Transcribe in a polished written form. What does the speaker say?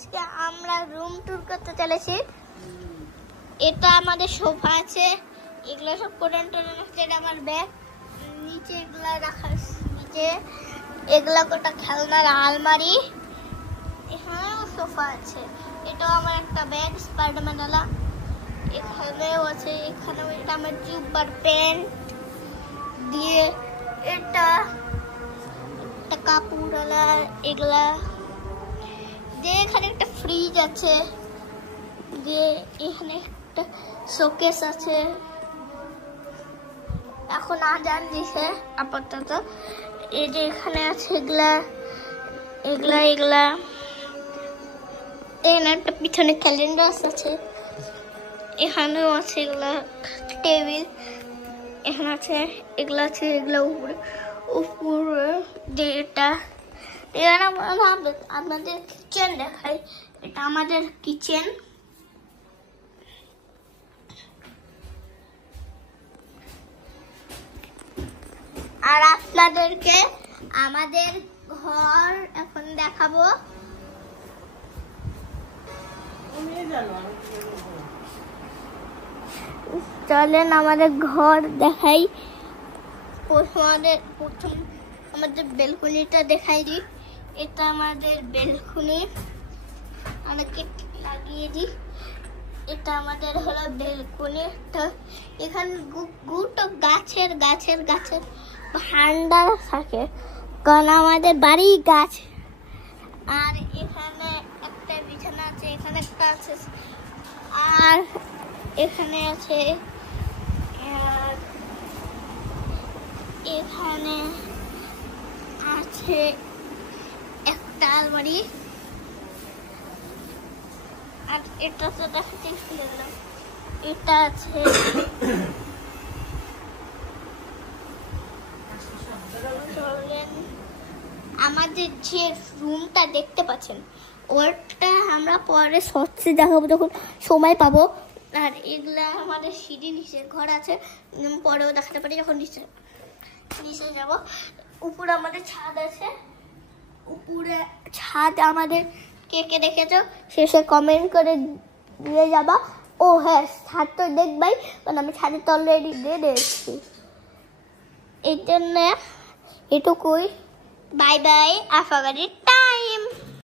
আজকে আমরা room tour করতে চলেছি। এটা আমাদের সোফা আছে, এগুলো সব কোরআন টোরআন আছে। এটা আমার ব্যাগ, নিচে এগুলা রাখা, নিচে এগুলা কোটা খেলনার আলমারি, এখানেও সোফা আছে। এটাও আমার একটা ব্যাগ স্পাইডারম্যান ওয়ালা, এখানেও আছে। এখানেও এটা আমার জিপার প্যান্ট দিয়ে, এটা একটা কাপড় ওয়ালা, এগুলা দিয়ে। এখানে একটা ফ্রিজ আছে, দিয়ে এখানে একটা শোকেস আছে। এখন আজান দিছে আপাতত। এই যে এখানে আছে এগুলা এগুলা এগুলা। এখানে একটা পিছনে ক্যালেন্ডার আছে, এখানেও আছে এগুলা টেবিল, এখানে আছে এগুলা আছে। এগুলা উপরে উপরে দিয়ে এটা এখানে আপনাদের কিচেন দেখাই। এটা আমাদের কিচেন। আর আপনাদেরকে আমাদের ঘর এখন দেখাবো। চলেন আমাদের ঘর দেখাই। প্রথম আমাদের বেলকনিটা দেখাই দিই। এটা আমাদের বেলকনি, অনেকে লাগিয়ে দিই। এটা আমাদের হলো বেলকনি। তো এখানে গুটো গাছের গাছের গাছের ভান্ডার থাকে, কারণ আমাদের বাড়ি গাছ। আর এখানে একটা বিছানা আছে, এখানে একটা আছে, আর এখানে আছে, আর এখানে আছে একটা আলমারি। আর এটা তো দেখাতে ভুলে গেলাম, এটা আছে। আমাদের যে রুমটা দেখতে পাচ্ছেন, ওটা আমরা পরে শর্টসে দেখাবো যখন সময় পাবো। আর এগুলা আমাদের সিঁড়ি নিচে ঘর আছে, পরেও দেখাতে পারি যখন নিচে নিচে যাবো। উপরে আমাদের ছাদ আছে, উপরে ছাদ আমাদের কে কে দেখেছো শেষে কমেন্ট করে দিয়ে যাবা। ও হ্যাঁ, ছাদ তো দেখবাই, কারণ আমি ছাদের তো অলরেডি দিয়ে দিয়েছি। এই জন্য এটুকুই। Bye bye, আফাগারি।